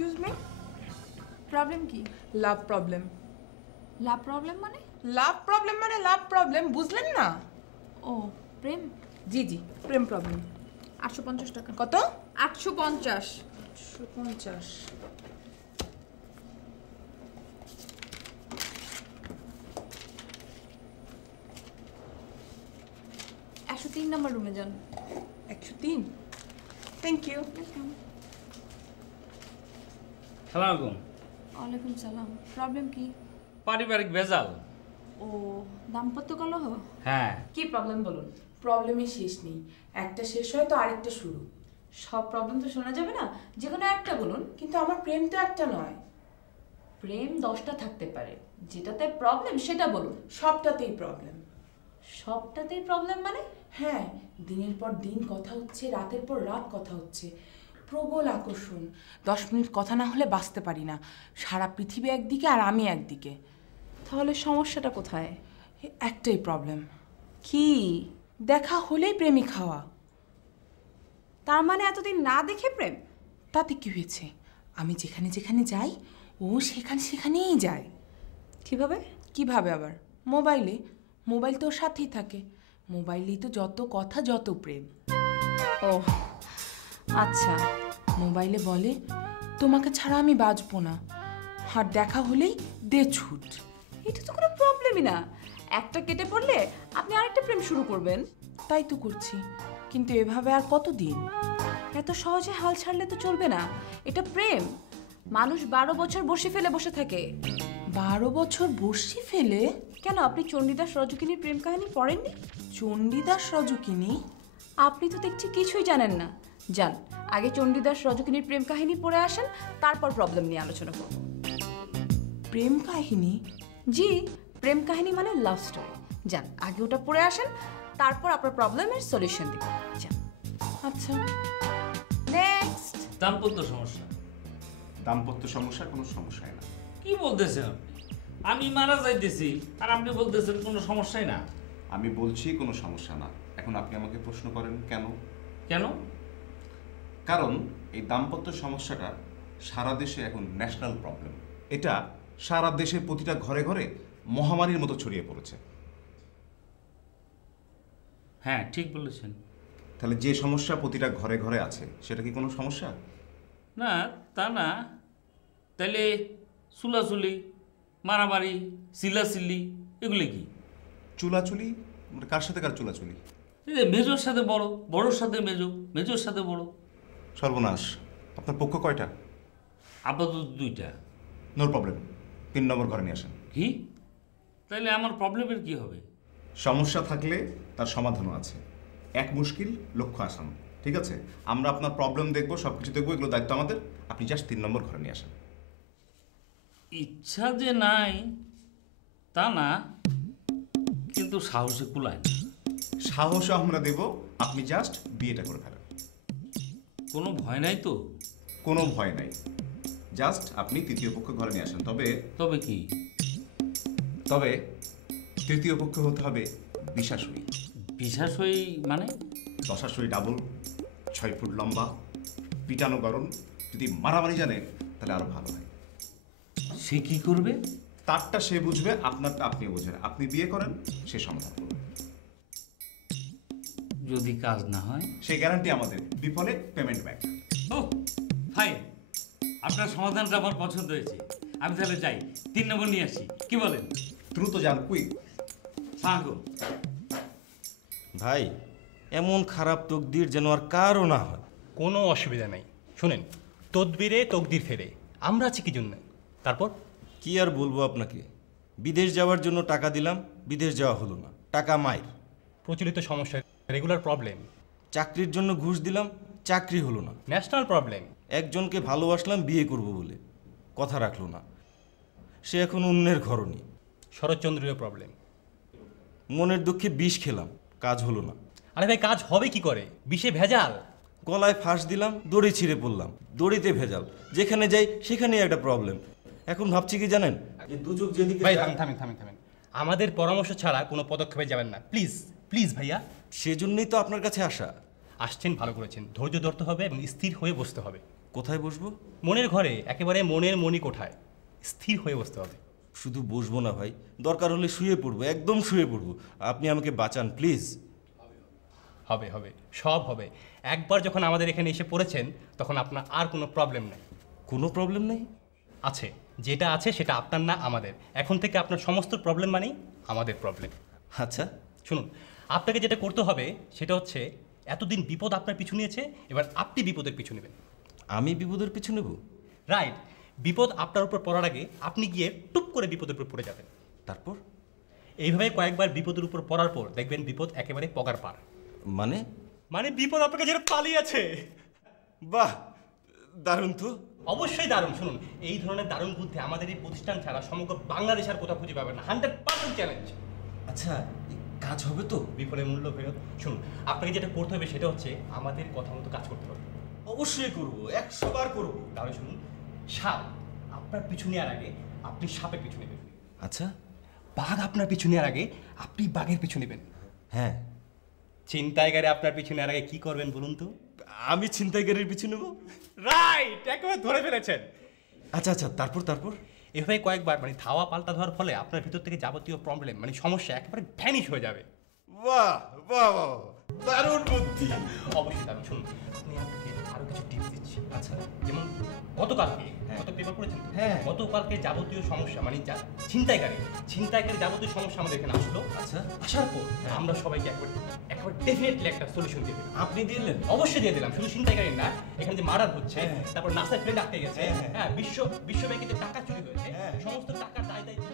Excuse me, problem কি? Love problem. Love problem মানে? Love problem মানে লাভ প্রবলেম, বুঝলেন না? ও প্রেম। জি জি, প্রেম প্রবলেম। 850 টাকা। কত? 850। 850। একশো 3 নম্বর রুমে যান। 103। Thank you. সালাম আলাইকুম। ওয়ালাইকুম সালাম। প্রবলেম কি? পারিবারিক ভেজাল। ও দাম্পত্য কলহ। হ্যাঁ। কি প্রবলেম বলুন? প্রবলেমের শেষ নেই, একটা শেষ হয় তো আরেকটা শুরু। সব প্রবলেম তো শোনা যাবে না, যে কোনো একটা বলুন। কিন্তু আমার প্রেম তো একটা নয়। প্রেম 10টা থাকতে পারে, যেটাতে প্রবলেম সেটা বলুন। সবটাতেই প্রবলেম। সবটাতেই প্রবলেম মানে? হ্যাঁ, দিনের পর দিন কথা হচ্ছে, রাতের পর রাত কথা হচ্ছে, প্রবল আকর্ষণ। 10 মিনিট কথা না হলে বাঁচতে পারি না। সারা পৃথিবী একদিকে আর আমি একদিকে। তাহলে সমস্যাটা কোথায়? একটাই প্রবলেম, কি? দেখা হলেই প্রেমিক হওয়া। তার মানে এতদিন না দেখে প্রেম? তাতে কি হয়েছে? আমি যেখানে যেখানে যাই ও সেখানে সেখানেই যায়। কিভাবে? কিভাবে আবার? মোবাইলে। মোবাইল তো ওর সাথেই থাকে, মোবাইলেই তো যত কথা যত প্রেম। ও আচ্ছা। মোবাইলে বলে তোমাকে ছাড়া আমি বাঁচবো না, আর দেখা হলেই দে ছুট। এটা তো কোনো প্রবলেমই না, একটা কেটে পড়লে আপনি আরেকটা প্রেম শুরু করবেন। তাই তো করছি, কিন্তু এভাবে আর কতদিন? এত সহজে হাল ছাড়লে তো চলবে না, এটা প্রেম। মানুষ 12 বছর বসে ফেলে বসে থাকে। 12 বছর বসি ফেলে? কেন, আপনি চণ্ডীদাস রজকিনীর প্রেম কাহিনী পড়েননি? চণ্ডীদাস রজকিনী? আপনি তো দেখছি কিছুই জানেন না। যান, আগে চণ্ডীদাস রজকিনীর প্রেম কাহিনী পড়ে আসেন, তারপর প্রবলেম নিয়ে আলোচনা করব। প্রেম কাহিনী? জি, প্রেম কাহিনী মানে লাভ স্টোরি। যান, আগে ওটা পড়ে আসেন, তারপর আপনার প্রবলেমের সলিউশন দিব। যান। আচ্ছা। নেক্সট। দাম্পত্য সমস্যা। দাম্পত্য সমস্যা কোনো সমস্যাই না। কি বলতেছেন আপনি? আমি মারা যাইতেছি আর আপনি বলতেছেন কোনো সমস্যাই না। আমি বলছি কোনো সমস্যা না। এখন আপনি আমাকে প্রশ্ন করেন কেন? কেন? কারণ এই দাম্পত্য সমস্যাটা সারা দেশে এখন ন্যাশনাল প্রবলেম। এটা সারা দেশের প্রতিটা ঘরে ঘরে মহামারীর মতো ছড়িয়ে পড়েছে। হ্যাঁ, ঠিক বলেছেন। তাহলে যে সমস্যা প্রতিটা ঘরে ঘরে আছে সেটা কি কোনো সমস্যা? না, তা না। তাইলে চুলাচুলি, মারামারি, চিল্লাচিল্লি এগুলি কি? চুলাচুলি মানে কার সাথে কার চুলাচুলি? এই যে মেজোর সাথে বড়, বড়োর সাথে মেজো, মেজোর সাথে বড়। সর্বনাশ। আপনার পক্ষ কয়টা? আপাতত 2টা। নো প্রবলেম, 3 নম্বর ঘরে নিয়ে আসেন। কি? তাইলে আমার প্রবলেমের কি হবে? সমস্যা থাকলে তার সমাধানও আছে। এক মুশকিল লক্ষ্য আসান। ঠিক আছে, আমরা আপনার প্রবলেম দেখবো, সব কিছু দেখবো, এগুলো দায়িত্ব আমাদের। আপনি জাস্ট 3 নম্বর ঘরে নিয়ে আসেন। ইচ্ছা যে নাই তা না, কিন্তু সাহসে কুলায় না। সাহসও আমরা দেব, আপনি জাস্ট বিয়েটা করে ফেলেন। কোনো ভয় নাই তো? কোনো ভয় নাই, জাস্ট আপনি তৃতীয় পক্ষ ঘরে নিয়ে আসেন। তবে কি? তবে তৃতীয় পক্ষ হতে হবে বিশাশুড়ি। বিশাশুড়ি মানে? দশাশুড়ি ডাবল, 6 ফুট লম্বা, পিটানো গরম। যদি মারামারি জানে তাহলে আরো ভালো হয়। সে কি করবে? তারটা সে বুঝবে, আপনারটা আপনি বুঝেন। আপনি বিয়ে করেন, সে সমাধান করবে। যদি কাজ না হয়? সেই গ্যারান্টি আমাদের, বিফলে পেমেন্ট ব্যাক। ও ফাইন, আপনার সমাধানটা আমার পছন্দ হয়েছে। আমি তাহলে যাই, 3 নম্বর নিয়ে আসি, কি বলেন? দ্রুত যান, কুইক। সাগো ভাই, এমন খারাপ তকদির যেন আর কারও না হয়। কোনো অসুবিধা নেই। শুনেন, তদবিরে তকদির ফেরে, আমরা আছি কি জন্য? তারপর কি আর বলবো আপনাকে, বিদেশ যাওয়ার জন্য টাকা দিলাম, বিদেশ যাওয়া হলো না, টাকা মাইর। প্রচলিত সমস্যা, রেগুলার প্রবলেম। চাকরির জন্য ঘুষ দিলাম, চাকরি হলো না। National problem. একজনকে ভালোবাসলাম, বিয়ে করব বলে, কথা রাখলো না, সে এখন অন্যের ঘরণী। শরৎচন্দ্রীয় প্রবলেম। মনের দুঃখে বিষ খেলাম, কাজ হলো না। আরে ভাই, কাজ হবে কি করে? বিষে ভেজাল। গলায় ফাঁস দিলাম, দড়ি ছিঁড়ে পড়লাম, দড়িতে ভেজাল, যেখানে যাই সেখানেই একটা প্রবলেম। এখন ভাবছি কি জানেন, যে দুচোখ যেদিকে ভাই থামেন থামেন থামেন, আমাদের পরামর্শ ছাড়া কোনো পদক্ষেপে যাবেন না, প্লিজ প্লিজ ভাইয়া। সেজন্যই তো আপনার কাছে আসা। আসছেন, ভালো করেছেন। ধৈর্য ধরতে হবে এবং স্থির হয়ে বসতে হবে। কোথায় বসবো? মনের ঘরে, একেবারে মনের মনি কোঠায় স্থির হয়ে বসতে হবে। শুধু বসবো না ভাই, দরকার হলে শুয়ে পড়বো, একদম শুয়ে পড়বো। আপনি আমাকে বাঁচান প্লিজ। হবে হবে, সব হবে। একবার যখন আমাদের এখানে এসে পড়েছেন তখন আপনার আর কোনো প্রবলেম নেই। কোনো প্রবলেম নেই? আছে, যেটা আছে সেটা আপনার না আমাদের। এখন থেকে আপনার সমস্ত প্রবলেম মানেই আমাদের প্রবলেম। আচ্ছা, শুনুন, আপনাকে যেটা করতে হবে সেটা হচ্ছে, এতদিন বিপদ আপনার পিছু নিয়েছে, এবার আপনি বিপদের পিছু নেবেন। আমি বিপদের পিছু নেব? রাইট। বিপদ আপনার উপর পড়ার আগে আপনি গিয়ে টুপ করে বিপদের উপর পড়ে যাবেন। তারপর? এইভাবে কয়েকবার বিপদের উপর পড়ার পর দেখবেন বিপদ একেবারে পগার পার। মানে? মানে বিপদ আপনাকে যেটা পালিয়েছে। বাহ, দারুণ তো। অবশ্যই দারুণ। শুনুন, এই ধরনের দারুণ বুদ্ধি আমাদের এই প্রতিষ্ঠান ছাড়া সমগ্র বাংলাদেশ আর কোথাও খুঁজে পাবেন না। 100% চ্যালেঞ্জ। আচ্ছা, কাজ হবে তো? বিফলের মূল্য ফেরত। শুনুন, আপনাকে যেটা করতে হবে সেটা হচ্ছে আমাদের কথা মতো কাজ করতে হবে। অবশ্যই করবো, 100 বার করবো। তাহলে শুনুন, সাপ আপনার পিছু নেওয়ার আগে আপনি সাপের পিছু নেবেন। আচ্ছা। বাঘ আপনার পিছু নেওয়ার আগে আপনি বাঘের পিছু নেবেন। হ্যাঁ। ছিনতাইকারী আপনার পিছু নেওয়ার আগে কি করবেন বলুন তো? আমি ছিনতাইকারীর পিছু নেব? রাইট, একেবারে ধরে ফেলেছেন। আচ্ছা আচ্ছা, তারপর? এভাবে কয়েকবার মানে ধাওয়া পাল্টা দেওয়ার ফলে আপনার ভিতর থেকে যাবতীয় প্রবলেম মানে সমস্যা একেবারে ভ্যানিশ হয়ে যাবে। বাহ বাহ বাহ, দারুণ বুদ্ধি। অবশ্যই দারুণ। শুনুন, আপনি আপনাকে আরো কিছু টিপস দিচ্ছি। আচ্ছা, যেমন গতকালকে গত পেপার পড়েছেন তো? হ্যাঁ। গতকালকে যাবতীয় সমস্যা মানে ছিনতাইকারী যাবতীয় সমস্যা আমাদের এখানে আসলো। আচ্ছা। আসার পর আমরা সবাইকে একবার ডেফিনেটলি একটা সলিউশন দিয়ে দিলাম। আপনি দিলেন? অবশ্যই দিয়ে দিলাম। শুধু ছিনতাইকারী না, এখানে যে মার্ডার হচ্ছে, হ্যাঁ। তারপর নাসায় প্লেন আটকে গেছে, হ্যাঁ। হ্যাঁ, বিশ্ব ব্যাংকে যে টাকা চুরি হয়েছে, হ্যাঁ। সমস্ত টাকার দায় দায়িত্ব